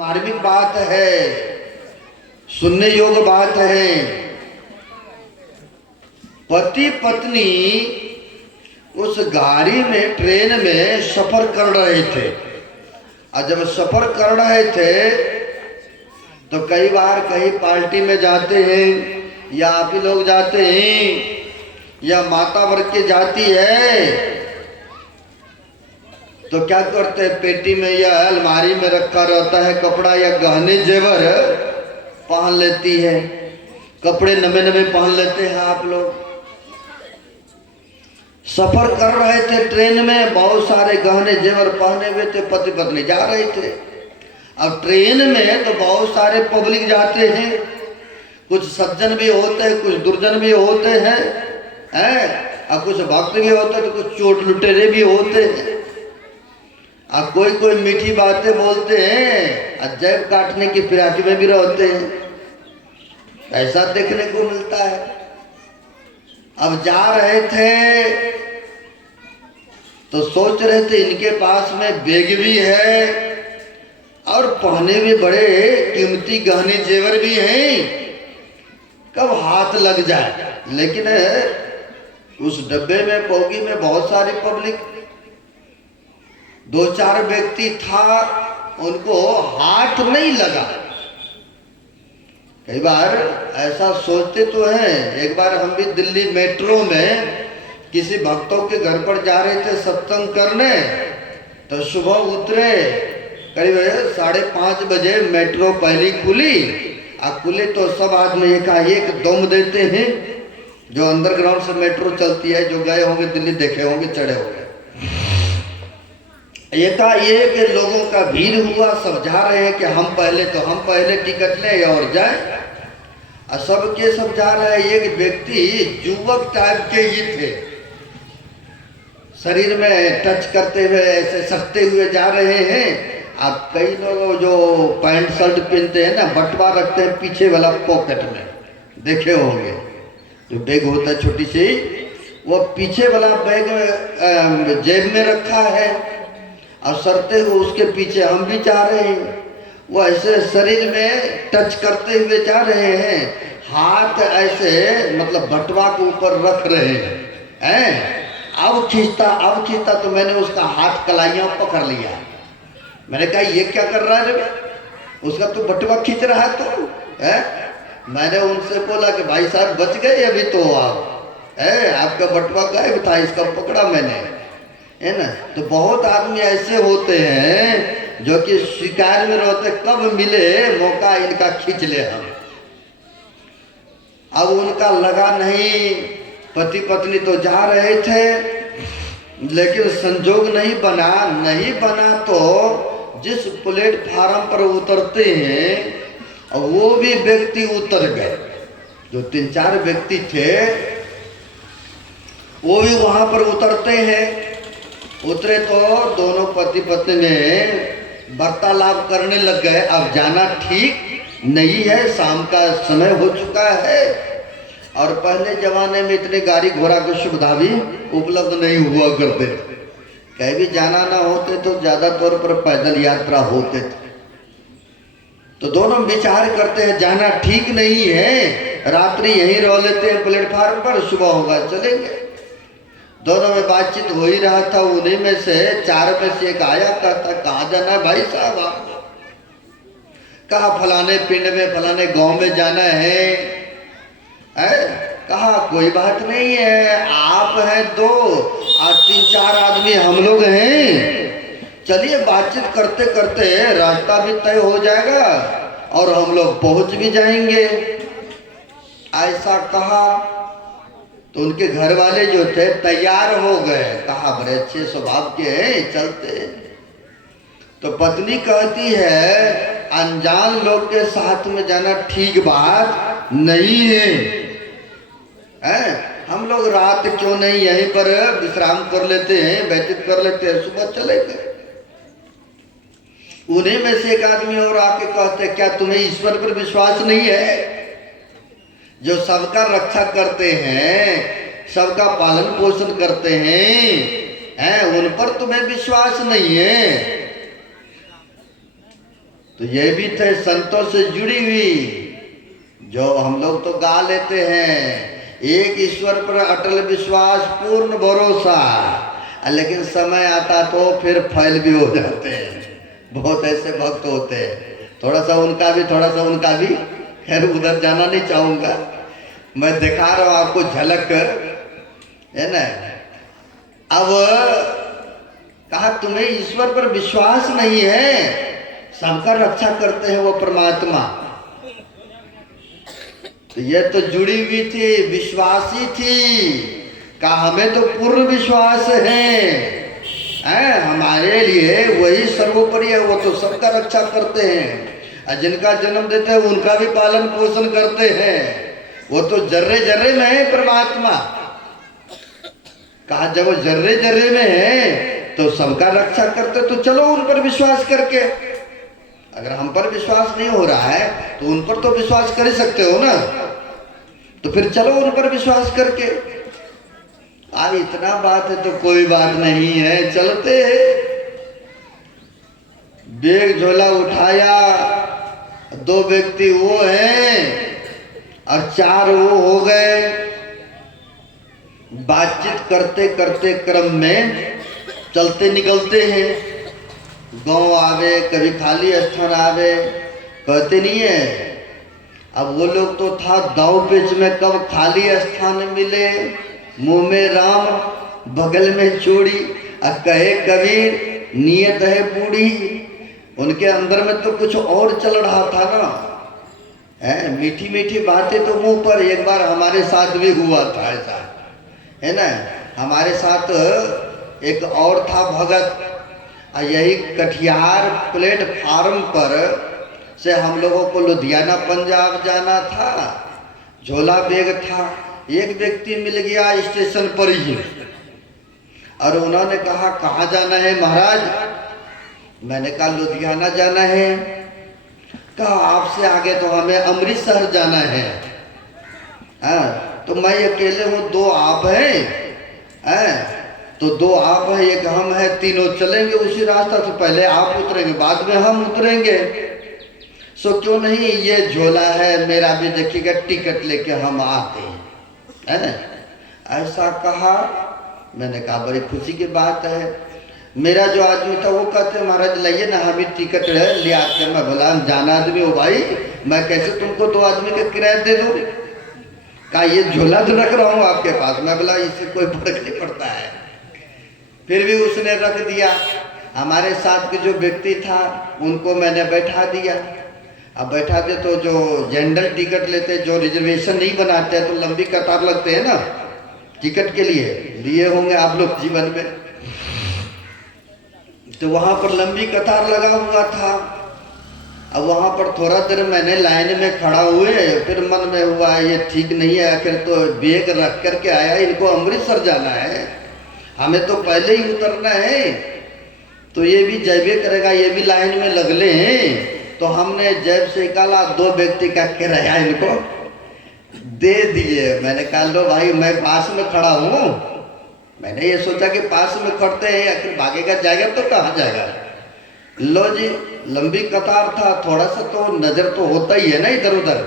मार्मिक बात है, सुनने योग्य बात है। पति पत्नी उस गाड़ी में, ट्रेन में सफर कर रहे थे। और जब सफर कर रहे थे तो कई बार कहीं पार्टी में जाते हैं, या आप ही लोग जाते हैं, या माता वर्ग के जाती है, तो क्या करते हैं, पेटी में या अलमारी में रखा रहता है कपड़ा, या गहने जेवर पहन लेती है। कपड़े नवे नवे पहन लेते हैं आप लोग। सफर कर रहे थे ट्रेन में, बहुत सारे गहने जेवर पहने हुए थे, पति पत्नी जा रहे थे। अब ट्रेन में तो बहुत सारे पब्लिक जाते हैं, कुछ सज्जन भी होते हैं, कुछ दुर्जन भी होते हैं, और कुछ भक्त भी होते हैं, तो कुछ चोट लुटेरे भी होते हैं। अब कोई कोई मीठी बातें बोलते हैं और जेब काटने की फिराक में भी रहते हैं, ऐसा देखने को मिलता है। अब जा रहे थे तो सोच रहे थे इनके पास में बैग भी है और पहने भी बड़े कीमती गहने जेवर भी हैं, कब हाथ लग जाए। लेकिन उस डब्बे में, बोगी में बहुत सारी पब्लिक, दो चार व्यक्ति था, उनको हाथ नहीं लगा। कई बार ऐसा सोचते तो हैं। एक बार हम भी दिल्ली मेट्रो में किसी भक्तों के घर पर जा रहे थे सत्संग करने, तो सुबह उतरे, करीब 5:30 बजे मेट्रो पहली खुली। खुले तो सब आदमी एक दम देते हैं, जो अंडरग्राउंड से मेट्रो चलती है, जो गए होंगे दिल्ली देखे होंगे, चढ़े होंगे। एकाएक लोगों का भीड़ हुआ, सब जा रहे हैं कि हम पहले टिकट लें और जाए। और सबके सब जा रहे हैं। एक व्यक्ति युवक टाइप के ही थे, शरीर में टच करते हुए, ऐसे सकते हुए जा रहे हैं। अब कई लोग जो पैंट शर्ट पहनते हैं ना, बटवा रखते हैं पीछे वाला पॉकेट में, देखे होंगे, जो बैग होता है छोटी सी, वो पीछे वाला बैग जेब में रखा है और सरते हुए उसके पीछे हम भी जा रहे हैं। वो ऐसे शरीर में टच करते हुए जा रहे हैं, हाथ ऐसे मतलब बटवा के ऊपर रख रहे हैं। अब खींचता तो मैंने उसका हाथ कलाइयाँ पकड़ लिया। मैंने कहा ये क्या कर रहा है रे? उसका तो बटवा खींच रहा है तो मैंने उनसे बोला कि भाई साहब बच गए अभी तो आप, आपका बटवा गायब था, इसका पकड़ा मैंने, है ना। तो बहुत आदमी ऐसे होते हैं जो कि शिकार में रहते, कब मिले मौका इनका खींच ले हम। अब उनका लगा नहीं, पति पत्नी तो जा रहे थे, लेकिन संजोग नहीं बना तो जिस प्लेटफार्म पर उतरते हैं वो भी व्यक्ति उतर गए। जो 3-4 व्यक्ति थे वो भी वहां पर उतरते हैं। उतरे तो दोनों पति पत्नी में वार्तालाप करने लग गए। अब जाना ठीक नहीं है, शाम का समय हो चुका है, और पहले जमाने में इतने गाड़ी घोड़ा की सुविधा भी उपलब्ध नहीं हुआ करते। कहीं भी जाना ना होते तो ज्यादा तौर पर पैदल यात्रा होते थे। तो दोनों विचार करते हैं जाना ठीक नहीं है, रात्रि यहीं रह लेते हैं प्लेटफार्म पर, सुबह होगा चलेंगे। दोनों में बातचीत हो ही रहा था। उन्हीं में से 4 में से एक आया, कहता कहाँ जाना है भाई साहब आपको? कहा फलाने पिंड में, फलाने गांव में जाना है। कहा कोई बात नहीं है, आप हैं 2 और 3-4 आदमी हम लोग हैं, चलिए बातचीत करते करते रास्ता भी तय हो जाएगा और हम लोग पहुंच भी जाएंगे। ऐसा कहा तो उनके घर वाले जो थे तैयार हो गए। कहा बड़े अच्छे स्वभाव के हैं, चलते। तो पत्नी कहती है अनजान लोग के साथ में जाना ठीक बात नहीं है। हम लोग रात क्यों नहीं यहीं पर विश्राम कर लेते हैं, व्यतीत कर लेते हैं, सुबह चलेंगे। उन्हीं में से एक आदमी और आके कहते क्या तुम्हें ईश्वर पर विश्वास नहीं है, जो सबका रक्षा करते हैं, सबका पालन पोषण करते हैं, उन पर तुम्हें विश्वास नहीं है? तो ये भी थे संतों से जुड़ी हुई। जो हम लोग तो गा लेते हैं, एक ईश्वर पर अटल विश्वास पूर्ण भरोसा, लेकिन समय आता तो फिर फैल भी हो जाते हैं। बहुत ऐसे भक्त होते हैं, थोड़ा सा उनका भी खैर उधर जाना नहीं चाहूंगा, मैं दिखा रहा हूं आपको झलक, है ना। अब कहा तुम्हें ईश्वर पर विश्वास नहीं है, सबका रक्षा करते हैं वो परमात्मा। तो ये तो जुड़ी हुई थी, विश्वासी थी, कहा हमें तो पूर्ण विश्वास है, हमारे लिए वही सर्वोपरि है, वो तो सबका रक्षा करते हैं, जिनका जन्म देते हैं उनका भी पालन पोषण करते हैं, वो तो जर्रे जर्रे में है परमात्मा। कहा जब वो जर्रे जर्रे में है तो सबका रक्षा करते, तो चलो उन पर विश्वास करके, अगर हम पर विश्वास नहीं हो रहा है तो उन पर तो विश्वास कर ही सकते हो ना, तो फिर चलो उन पर विश्वास करके। आज इतना बात है तो कोई बात नहीं है, चलते बैग झोला उठाया, 2 व्यक्ति वो हैं और 4 वो हो गए। बातचीत करते करते क्रम में चलते निकलते हैं, गांव आवे, कभी खाली स्थान आवे, कहते नहीं है। अब वो लोग तो था दाव पेच में, कब खाली स्थान मिले, मुंह में राम बगल में चूड़ी, अब कहे कबीर नियत है बूढ़ी। उनके अंदर में तो कुछ और चल रहा था ना, मीठी मीठी बातें तो मुंह पर। एक बार हमारे साथ भी हुआ था ऐसा, है ना। हमारे साथ एक और था भगत, यही कटिहार प्लेटफार्म पर से हम लोगों को लुधियाना पंजाब जाना था, झोला बैग था। एक व्यक्ति मिल गया स्टेशन पर ही, और उन्होंने कहा कहाँ जाना है महाराज। मैंने कहा लुधियाना जाना है। कहा आपसे आगे तो हमें अमृतसर जाना है। तो मैं अकेले हूँ, 2 आप हैं, तो 2 आप हैं, एक हम हैं, तीनों चलेंगे उसी रास्ता से, पहले आप उतरेंगे बाद में हम उतरेंगे। सो क्यों नहीं, ये झोला है मेरा भी, देखिएगा टिकट लेके हम आते हैं, ऐसा कहा। मैंने कहा बड़ी खुशी की बात है। मेरा जो आदमी था वो कहते महाराज लाइए ना, हम ही टिकट ले आते हैं। मैं बोला हम जाना आदमी हो भाई, मैं कैसे तुमको 2 आदमी का किराया दे दूँ। कहा ये झोला तो रख रहा हूँ आपके पास। मैं बोला इससे कोई फर्क नहीं पड़ता है। फिर भी उसने रख दिया। हमारे साथ के जो व्यक्ति था उनको मैंने बैठा दिया। अब बैठा दे तो जो जनरल टिकट लेते, जो रिजर्वेशन नहीं बनाते हैं, तो लंबी कतार लगते हैं ना टिकट के लिए होंगे आप लोग जीवन में। तो वहां पर लंबी कतार लगा हुआ था। अब वहां पर थोड़ा देर मैंने लाइन में खड़ा हुए, फिर मन में हुआ ये ठीक नहीं है, आखिर तो बैग रख करके आया, इनको अमृतसर जाना है, हमें तो पहले ही उतरना है, तो ये भी जैबे करेगा, ये भी लाइन में लग ले हैं। तो हमने जेब से निकाला, 2 व्यक्ति का किराया इनको दे दिए। मैंने कहा लो भाई मैं पास में खड़ा हूँ। मैंने ये सोचा कि पास में खड़ते हैं, आखिर भागेगा जाएगा तो कहाँ जाएगा। लो जी, लंबी कतार था, थोड़ा सा तो नजर तो होता ही है ना इधर उधर।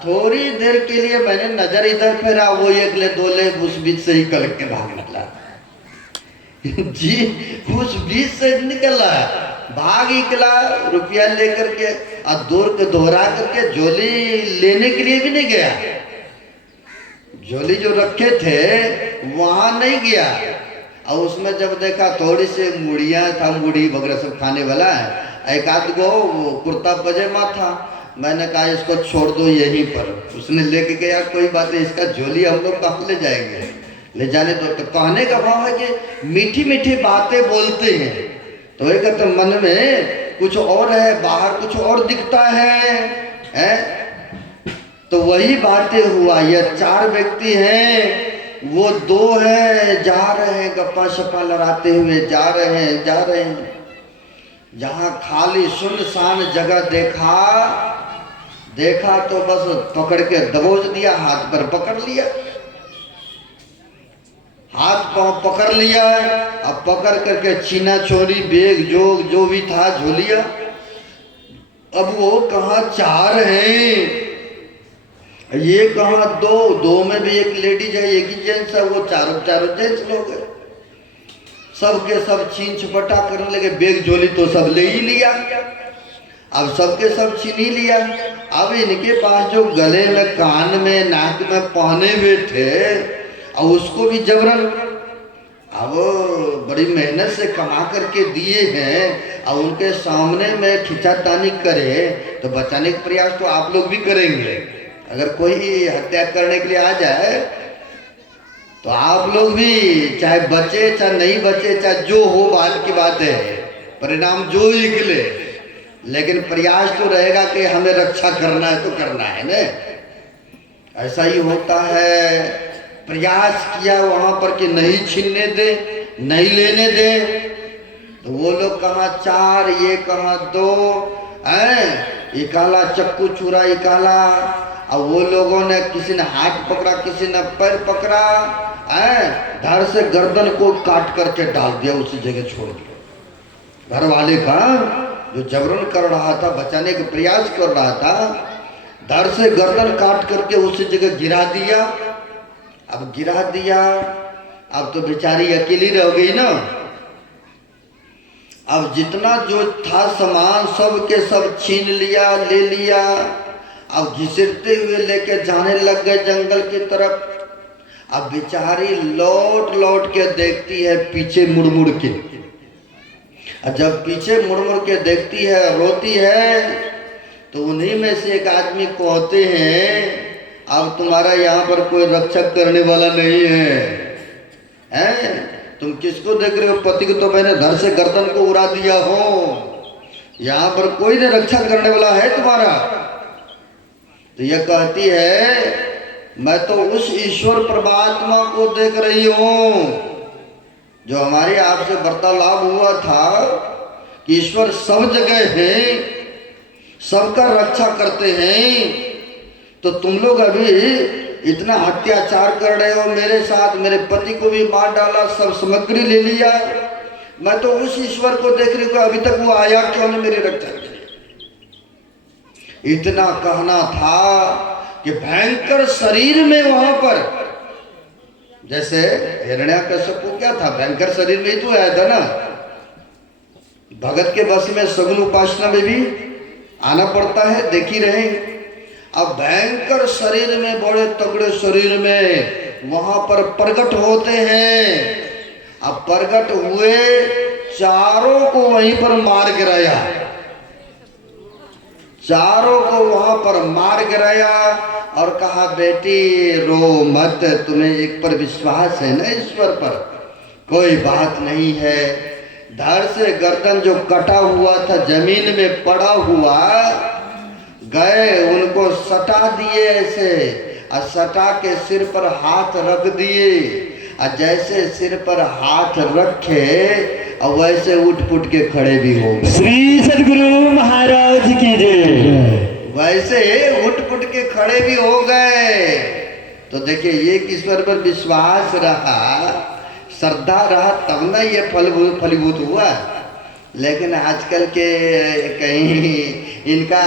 थोड़ी देर के लिए मैंने नजर इधर फेरा, वो 1 ले 2 ले उस बीच से ही कलक के भाग निकला। जी उस बीच से निकला, भाग निकला, रुपया लेकर के, और दूर के दोहरा करके झोली लेने के लिए भी नहीं गया। झोली जो रखे थे वहां नहीं गया। और उसमें जब देखा थोड़ी सी मुड़िया था, मुड़ी वगैरह सब खाने वाला है, एक आध गो कुर्ता पजामा था। मैंने कहा इसको छोड़ दो यहीं पर। उसने लेके गया, कोई बात नहीं, इसका झोली हम लोग कहाँ ले जाएंगे, ले जाने दो। तो कहने का भाव है कि मीठी मीठी बातें बोलते हैं, तो एक तो मन में कुछ और है, बाहर कुछ और दिखता है? तो वही बातें हुआ। ये 4 व्यक्ति हैं, वो 2 हैं, जा रहे हैं गप्पा शप्पा लड़ाते हुए, जा रहे हैं। जहाँ खाली सुनसान जगह देखा तो बस पकड़ के दबोच दिया, हाथ पर पकड़ लिया, हाथ पांव पकड़ लिया। अब पकड़ करके चीना चोरी बैग जो भी था झोलिया अब वो कहाँ चार हैं, ये कहाँ दो, दो में भी एक लेडीज है एक ही जेंट्स है, वो चारों चारों जेंट्स लोग हैं। सबके सब छीन छपटा करने लगे, बेग झोली तो सब ले ही लिया, अब सबके सब छीन ही लिया। अब इनके पास जो गले में कान में नाक में पहने हुए थे, अब उसको भी जबरन, अब बड़ी मेहनत से कमा करके दिए हैं, अब उनके सामने में खिंचातानी करे तो बचाने का प्रयास तो आप लोग भी करेंगे। अगर कोई हत्या करने के लिए आ जाए तो आप लोग भी, चाहे बचे चाहे नहीं बचे, चाहे जो हो बाद की बात है, परिणाम जो ही निकले, लेकिन प्रयास तो रहेगा कि हमें रक्षा करना है तो करना है ना। ऐसा ही होता है, प्रयास किया वहां पर कि नहीं छीनने दे, नहीं लेने दे, तो वो लोग कहाँ चार, ये कहाँ दो, इकाला चक्कू चूरा इकाला। अब वो लोगों ने, किसी ने हाथ पकड़ा, किसी ने पैर पकड़ा, धड़ से गर्दन को काट करके डाल दिया, उसी जगह छोड़ दिया। घर वाले का जो जबरन कर रहा था, बचाने का प्रयास कर रहा था, धड़ से गर्दन काट करके उसी जगह गिरा दिया। अब गिरा दिया, अब तो बेचारी अकेली रह गई ना। अब जितना जो था सामान सब के सब छीन लिया, ले लिया। अब घिसटते हुए लेके जाने लग गए जंगल की तरफ। अब बेचारी लौट लौट के देखती है पीछे मुड़ मुड़ के, और जब पीछे मुड़ मुड़ के देखती है, रोती है, तो उन्हीं में से एक आदमी कहते हैं, अब तुम्हारा यहाँ पर कोई रक्षक करने वाला नहीं है, हैं? तुम किसको देख रहे हो? पति को तो मैंने धड़ से गर्दन को उड़ा दिया हो, यहाँ पर कोई नहीं रक्षा करने वाला है तुम्हारा। तो यह कहती है, मैं तो उस ईश्वर परमात्मा को देख रही हूँ जो हमारे आपसे वार्तालाप हुआ था कि ईश्वर सब जगह है, सबका रक्षा करते हैं। तो तुम लोग अभी इतना अत्याचार कर रहे हो मेरे साथ, मेरे पति को भी मार डाला, सब सामग्री ले लिया। मैं तो उस ईश्वर को देख रही हूँ, अभी तक वो आया क्यों नहीं मेरी रक्षा की। इतना कहना था कि भयंकर शरीर में वहां पर, जैसे हिरण्याकश्यप को क्या था, भयंकर शरीर में ही तो आया था ना। भगत के बस में सगुन उपासना में भी आना पड़ता है, देख ही रहे। अब भयंकर शरीर में, बड़े तगड़े शरीर में वहां पर प्रकट होते हैं। अब प्रकट हुए, चारों को वहीं पर मार गिराया, चारों को वहां पर मार गिराया और कहा, बेटी रो मत, तुम्हें एक पर विश्वास है ना ईश्वर पर, कोई बात नहीं है। धड़ से गर्दन जो कटा हुआ था जमीन में पड़ा हुआ, गए उनको सटा दिए ऐसे, और सटा के सिर पर हाथ रख दिए, और जैसे सिर पर हाथ रखे और वैसे उठ पुट के खड़े भी हो गए। श्री सद्गुरु महाराज की जय। वैसे उठ पुट के खड़े भी हो गए। तो देखिए, ये ईश्वर पर विश्वास रहा, श्रद्धा रहा, तब ना ये फलीभूत हुआ। लेकिन आजकल के कहीं इनका